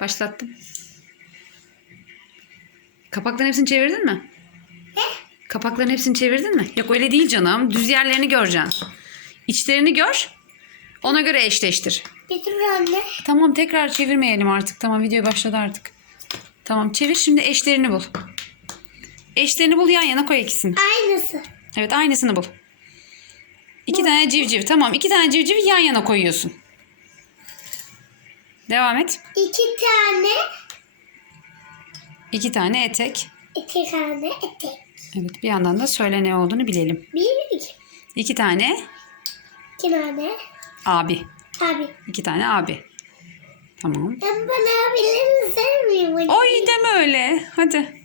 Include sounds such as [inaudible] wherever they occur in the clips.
Başlattım. Kapakların hepsini çevirdin mi? He? Kapakların hepsini çevirdin mi? Yok öyle değil canım. Düz yerlerini göreceksin. İçlerini gör. Ona göre eşleştir. Bir dur anne. Tamam tekrar çevirmeyelim artık. Tamam video başladı artık. Tamam çevir şimdi eşlerini bul. Eşlerini bul yan yana koy ikisini. Aynısı. Evet aynısını bul. İki tane civciv. Tamam iki tane civcivi yan yana koyuyorsun. Devam et. İki tane, İki tane etek. iki tane etek. Evet bir yandan da söyle ne olduğunu bilelim. Bir, iki. İki tane İki tane. abi. Abi. İki tane abi. Tamam. Ben bana abilerini sevmiyorum. Oy deme öyle. Hadi.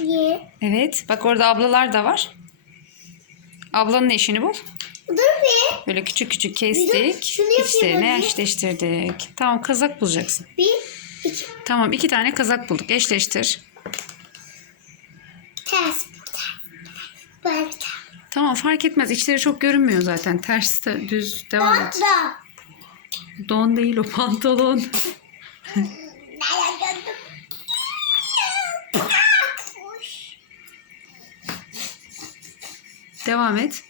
Niye? Evet. Bak orada ablalar da var. Ablanın eşini bul. Dur bir. Böyle küçük küçük kestik. İçlerine eşleştirdik. Tamam kazak bulacaksın. Bir, iki. Tamam iki tane kazak bulduk. Eşleştir. Ters. Böyle. Tamam fark etmez. İçleri çok görünmüyor zaten. Ters de düz devam et. Patla. Don değil o pantolon. [laughs] [laughs] Devam et.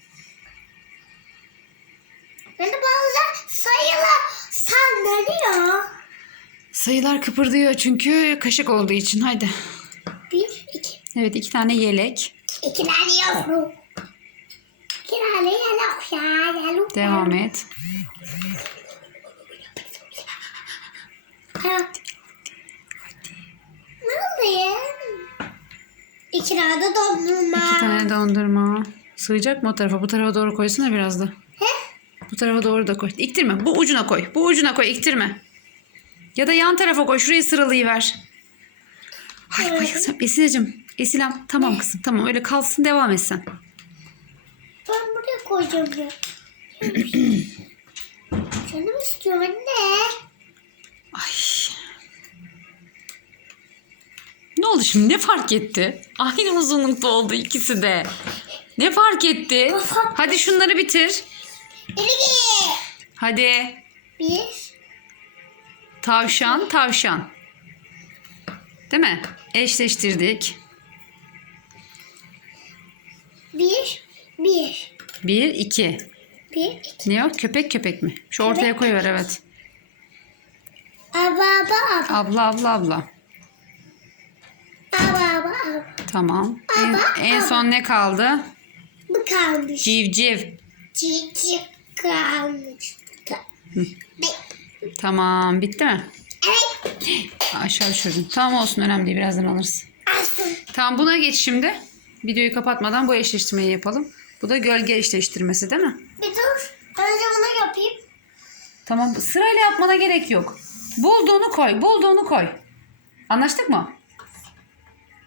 Beni bazen sayılı sallanıyor. Sayılar kıpırdıyor çünkü kaşık olduğu için. Haydi. Bir, iki. Evet iki tane yelek. İki tane yavru. İki tane yelek ya. Yelek. Devam et. Ha. Ne oldu ya? İki tane dondurma. İki tane dondurma. Sığacak mı o tarafa? Bu tarafa doğru koysana biraz da. Tarafa doğru da koy. İktirme. Bu ucuna koy. Bu ucuna koy. İktirme. Ya da yan tarafa koy. Şuraya sıralayıver. Ay bayılacağım. Esil'cim. Esilem. Tamam kızım. Tamam öyle kalsın devam et sen. Ben buraya koyacağım ya. Canım istiyor anne. Ay. Ne oldu şimdi? Ne fark etti? Aynı uzunlukta oldu ikisi de. Ne fark etti? Hadi şunları bitir. Hadi. Bir. Tavşan, tavşan. Değil mi? Eşleştirdik. Bir. Bir. Bir, iki. Bir. iki. Ne o? Köpek köpek mi? Şu ortaya koyuver evet. Aba aba aba. Abla abla abla. Aba aba aba. Tamam. En, Aba, en son ne kaldı? Bu kalmış. Civciv. Cici Tamam. Bitti mi? Evet. Aşağı düşürdüm. Tamam olsun önemli değil. Birazdan alırız. Asın. Tamam buna geç şimdi. Videoyu kapatmadan bu eşleştirmeyi yapalım. Bu da gölge eşleştirmesi değil mi? Bir dur. Önce bunu yapayım. Tamam sırayla yapmana gerek yok. Bulduğunu koy. Bulduğunu koy. Anlaştık mı?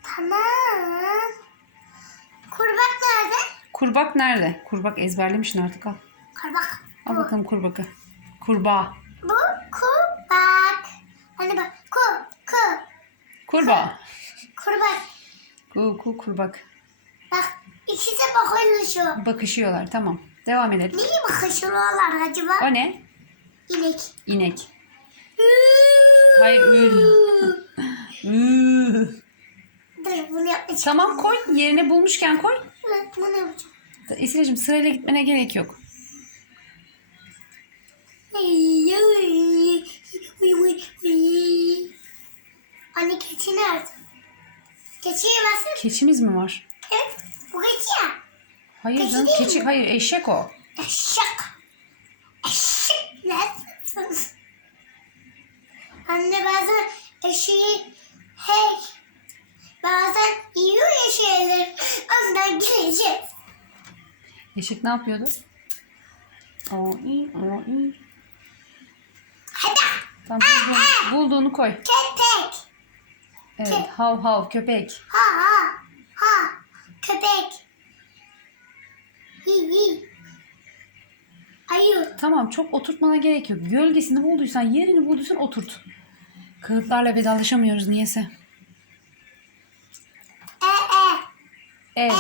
Tamam. Kurbak nerede? Kurbak nerede? Kurbak ezberlemişsin artık al. Kurbak. Al bakalım kurbakı. Kurbağa. Bu kurbak. Hani bak. Ku. Ku. Kurbağa. Kurbak. Ku ku kurbak. Bak. İkisi bakışıyor. Bakışıyorlar tamam. Devam edelim. Niye bakışıyorlar acaba? O ne? İnek. İnek. Hayır, ül. [laughs] Dur bunu yapacağım. tamam koy. Yerine bulmuşken koy. Bunu yapacağım. Esir'cim sırayla gitmene gerek yok. Anne keçi nerede? Keçiye basın. Keçimiz mi var? Evet. Bu keçi ya. Hayır Keçi canım keçi mi? hayır eşek o. Eşek. Eşek. Nerede? Anne bazen eşeği hey bazen yiyor ya şeyler. Ondan gideceğiz. Eşek ne yapıyordu? O iyi o iyi. Tamam bulduğunu, bulduğunu koy. Köpek. Evet hav hav köpek. Ha ha. Ha. Köpek. Hi hi. Ayı. Tamam çok oturtmana gerek yok. Gölgesini bulduysan yerini bulduysan oturt. Kağıtlarla vedalaşamıyoruz niyeyse. E e. Ev. E.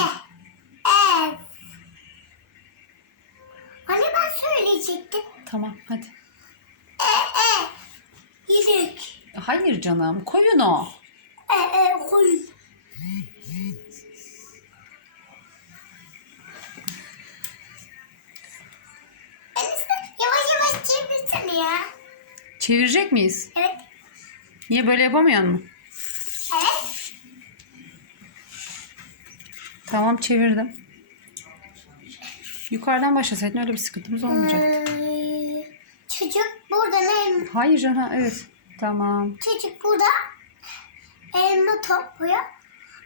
Anne ben söyleyecektim. Tamam hadi. E e. Yürük. Hayır canım. Koyun o. E, e, koy. Enişte yavaş yavaş çevirsene ya. Çevirecek miyiz? Evet. Niye böyle yapamıyor musun? Evet. Tamam çevirdim. Yukarıdan başlasaydın öyle bir sıkıntımız olmayacak. Ee, çocuk burada ne? Hayır canım evet. Tamam. Çocuk burada elma topluyor.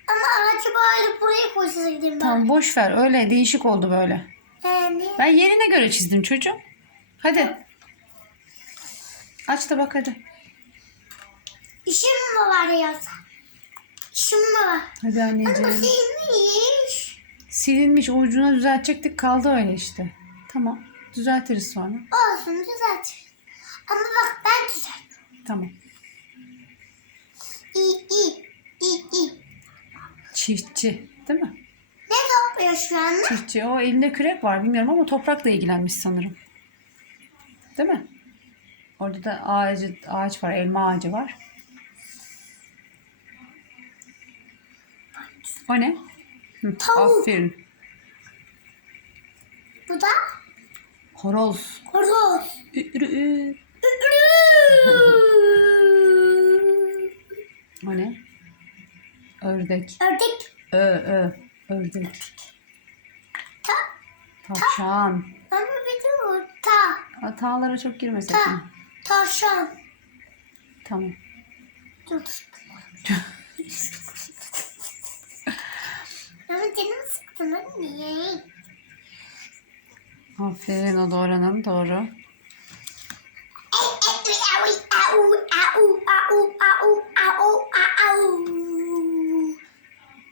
Ama ağacı bari buraya koysaydım ben. Tamam boş ver öyle değişik oldu böyle. Yani Ben yerine göre çizdim çocuğum. Hadi. Aç da bak hadi. işim mi var ya? İşim mi var? Hadi Ama anneciğim. silmiş. Silinmiş ucuna düzeltecektik kaldı öyle işte. Tamam. Düzeltiriz sonra. Olsun düzelt. Ama bak ben düzelt. Tamam. İyi iyi. İyi iyi. Çiftçi değil mi? Ne topluyor şu anda? Çiftçi. O elinde kürek var bilmiyorum ama toprakla ilgilenmiş sanırım. Değil mi? Orada da ağacı, ağaç var. Elma ağacı var. O ne? Hı, Tavuk. Aferin. Bu da Horoz. horoz. Ü, ürü, ü. O ne? Ördek. Ördek. Ö, ö. Ördek. Ta. Tavşan. Ama bir de o ta. Hatalara çok girme Ta. sakın. Tavşan. Tamam. Dur. [laughs] Ama canım sıktın anne. Aferin o doğru hanım doğru.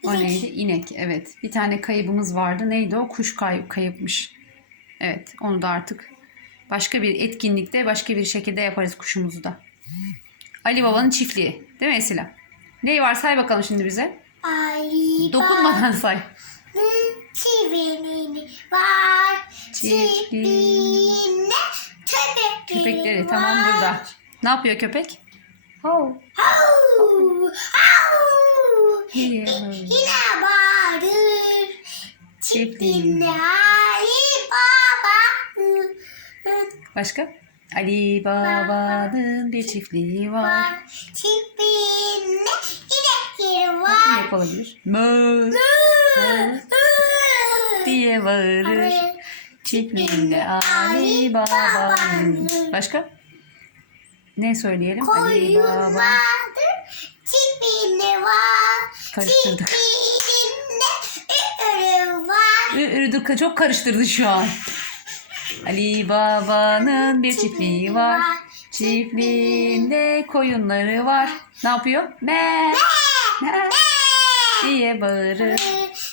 O neydi? İnek. Evet. Bir tane kaybımız vardı. Neydi o? Kuş kay kayıpmış. Evet. Onu da artık başka bir etkinlikte başka bir şekilde yaparız kuşumuzu da. Ali Baba'nın çiftliği. Değil mi Esila? Neyi var? Say bakalım şimdi bize. Ali Dokunmadan say. Baba'nın çiftliği var. Çiftliği. Çiftliğinde köpekleri, Köpekleri tamam var. burada. Ne yapıyor köpek? Hav. Au. Diye. Yine. Çiftliğinde. Ali Baba. Başka? Ali Baba'nın bir çiftliği var. Çiftliğinde inekleri Ne var. olabilir? Mö diye bağırır. Çiftliğinde Ali Baba'nın. Başka? Ne söyleyelim? Ali Koyun Baba. vardır. Çiftliğinde var. Karıştırdık. Çiftliğinde dur, çok karıştırdı şu an. Ali Baba'nın bir çiftliği var. Çiftliğinde koyunları var. Ne yapıyor? Me. Me. diye bağırır.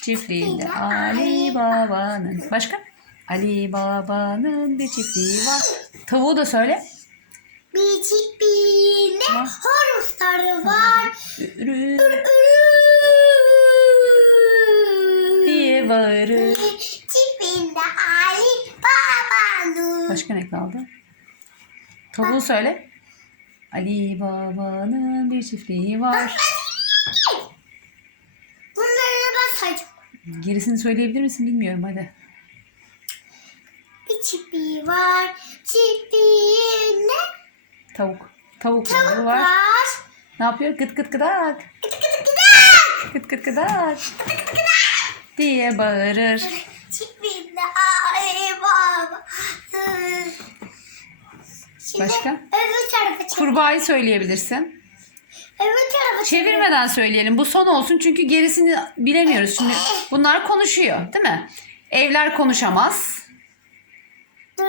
Çiftliğinde Ali Baba'nın. Başka? Ali Baba'nın bir çiftliği var. Tavuğu da söyle. Bir çiftliğinde Tamam. horozları var. Ürü Ürü. Diye bağırır. Çiftliğinde Ali Baba'nın. Başka ne kaldı? Tavuğu söyle. Ali Baba'nın bir çiftliği var. Bunları sayacağım. Gerisini söyleyebilir misin bilmiyorum hadi. Bir çiftliği var. Çiftliğinde Tavuk. Tavukları tavuk var. var. Ne yapıyor? Gıt gıt gıdak. Gıdı gıdı gıdı. Gıt gıt gıdak. diye bağırır. Çiftliğinde Baba. Şimdi Başka? Öbür tarafa çevir. Kurbağayı söyleyebilirsin. Öbür tarafa çevir. Çevirmeden söyleyelim. Bu son olsun çünkü gerisini bilemiyoruz. Şimdi bunlar konuşuyor değil mi? Evler konuşamaz. Dur.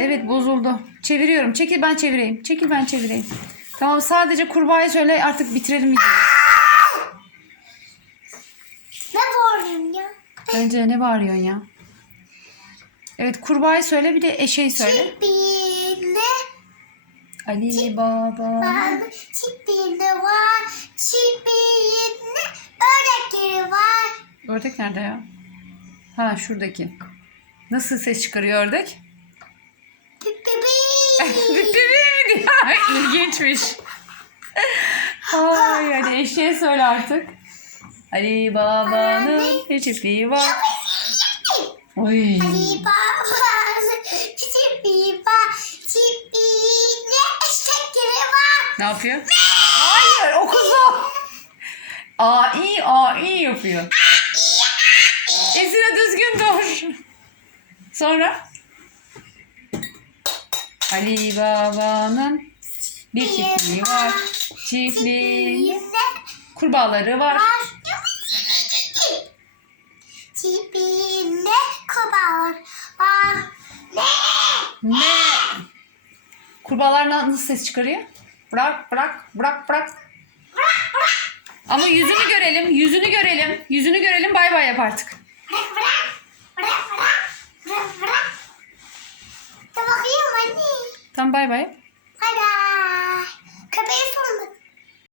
Evet bozuldu. Çeviriyorum. Çekil ben çevireyim. Çekil ben çevireyim. Tamam sadece kurbağayı söyle artık bitirelim videoyu. Ne bağırıyorsun ya? Bence ne bağırıyorsun ya? Evet kurbağayı söyle bir de eşeği söyle. Çiftliğinde Ali Baba. var. Çiftliğinde var. Çiftliğinde ördekleri var. Ördek nerede ya? Ha şuradaki. Nasıl ses çıkarıyor ördek? [laughs] [laughs] İlginçmiş. Ay hadi eşeğe söyle artık. Ali Baba'nın bir çiftliği var. Oy. Ali Baba küçük bir baba çiftliğinde eşekleri var. Ne yapıyor? Hayır o kuzu. A i a i yapıyor. Esra düzgün dur. Sonra Ali Baba'nın bir çiftliği var. Çiftliğinde kurbağaları var. Çiftliğinde kubalar var. Ne? Ne? Kurbağalar na- nasıl ses çıkarıyor? Bırak, bırak, bırak, bırak. Ama yüzünü görelim, yüzünü görelim. Yüzünü görelim, bay bay yap artık. Bırak bırak. Bırak bırak. Bırak bırak. De bakayım anne. Tamam bay bay. Bye bye.